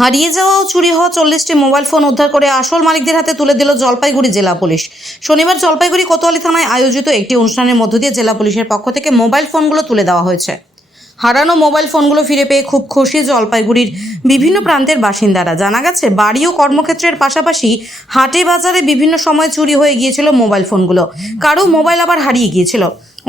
হারিয়ে যাওয়া ও চুরি হওয়া 40টি মোবাইল ফোন উদ্ধার করে আসল মালিকদের হাতে তুলে দিল জলপাইগুড়ি জেলা পুলিশ। শনিবার জলপাইগুড়ি কোতোয়ালি থানায় আয়োজিত একটি অনুষ্ঠানের মধ্য দিয়ে জেলা পুলিশের পক্ষ থেকে মোবাইল ফোনগুলো তুলে দেওয়া হয়েছে। হারানো মোবাইল ফোনগুলো ফিরে পেয়ে খুব খুশি জলপাইগুড়ির বিভিন্ন প্রান্তের বাসিন্দারা। জানা গেছে, বাড়ি ও কর্মক্ষেত্রের পাশাপাশি হাটে বাজারে বিভিন্ন সময় চুরি হয়ে গিয়েছিল মোবাইল ফোনগুলো। কারো মোবাইল আবার হারিয়ে গিয়েছিল।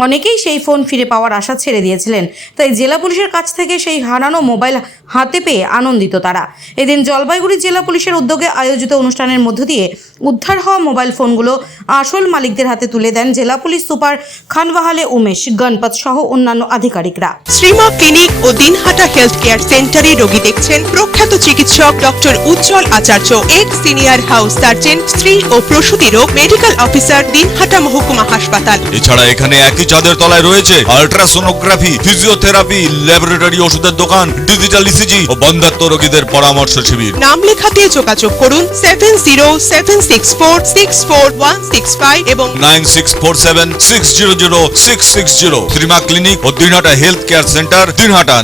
অনেকেই সেই ফোন ফিরে পাওয়ার আশা ছেড়ে দিয়েছিলেন। তাই জেলা পুলিশের কাছ থেকে সেই হারানো মোবাইল হাতে পেয়ে আনন্দিত তারা। এদিন জলপাইগুড়ি জেলা পুলিশের উদ্যোগে আয়োজিত অনুষ্ঠানের মধ্য দিয়ে উদ্ধার হওয়া মোবাইল ফোনগুলো আসল মালিকদের হাতে তুলে দেন জেলা পুলিশ সুপার খানবাহালে উমেশ, গণপত সহ অন্যান্য আধিকারিকরা। শ্রীমা ক্লিনিক ও দিনহাটা হেলথ কেয়ার সেন্টারে রোগী দেখছেন প্রখ্যাত চিকিৎসক ডক্টর উজ্জ্বল আচার্য, এক্স সিনিয়র হাউস সার্জন, স্ত্রী ও প্রসূতি রোগ মেডিকেল অফিসার, দিনহাটা মহকুমা হাসপাতাল। এছাড়া এখানে একই চাঁদের তলায় রয়েছে আল্ট্রাসোনোগ্রাফি, ফিজিওথেরাপি, ল্যাবরেটরি, ওষুধের দোকান, ডিজিটাল ইসিজি ও বন্ধ্যাত্ব রোগীদের পরামর্শ শিবির। নাম লেখাতে যোগাযোগ করুন 7076464165 এবং 9647600660। শ্রীমা ক্লিনিক ও Dinhata health care centre, Dinhata.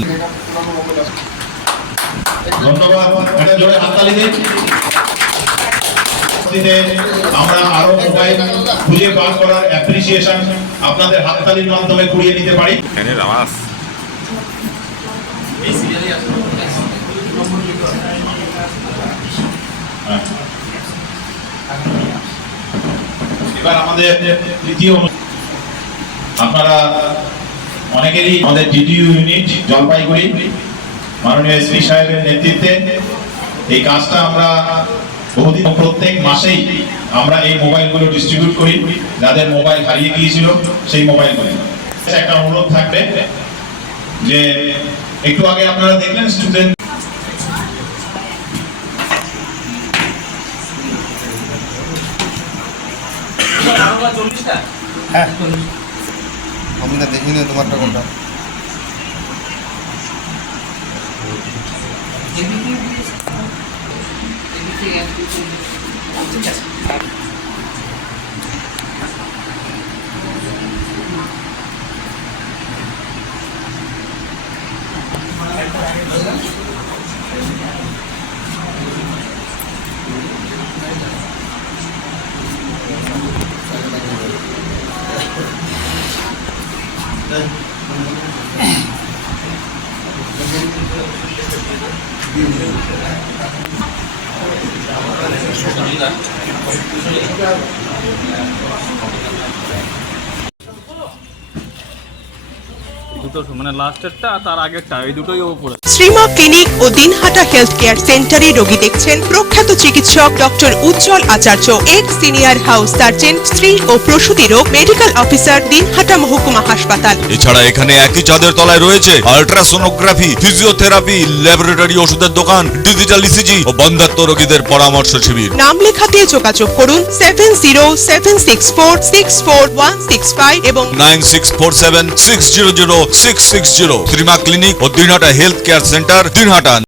ধন্যবাদ। এটা জোরে হাততালি দিন। আমরা আরো মোবাইল খুঁজে বার করার অ্যাপ্রিসিয়েশন আপনাদের হাততালির মাধ্যমে কুড়িয়ে নিতে পারি। এবার আমাদের তৃতীয়, আপনারা অনেকেরই আমাদের ডিটিইউ ইউনিট জলপাইগুড়ি মাননীয় এসপি সাহেবের নেতৃত্বে এই কাজটা আমরা বহুদিন, প্রত্যেক মাসেই আমরা এই মোবাইলগুলো ডিস্ট্রিবিউট করি যাদের মোবাইল হারিয়ে গিয়েছিল সেই মোবাইলগুলো। একটা অনুরোধ থাকবে যে একটু আগে আপনারা দেখলেন স্টুডেন্ট আমি না দেখিনি তোমারটা কোনটা। লাস্টেরটা তার আগেরটা, এই দুটোই ও পড়ে। শ্রীমা ক্লিনিক ও দিনহাটা হেলথ কেয়ার সেন্টারে রোগী দেখছেন প্রখ্যাত চিকিৎসক ডক্টর উজ্জ্বল আচার্য, এক্স সিনিয়র হাউস সার্জন, স্ত্রী ও প্রসূতি রোগ মেডিকেল অফিসার, দিনহাটা মহকুমা হাসপাতাল। এছাড়া এখানে একই চাঁদের তলায় রয়েছে আল্ট্রাসোনোগ্রাফি, ফিজিওথেরাপি, ল্যাবরেটরি, ওষুধের দোকান, ডিজিটাল ইসিজি ও বন্ধ্যাত্ব রোগীদের পরামর্শ শিবির। নাম লেখাতে যোগাযোগ করুন 7076464165 এবং 9647600660। শ্রীমা ক্লিনিক ও Dinhata health care centre, Dinhata.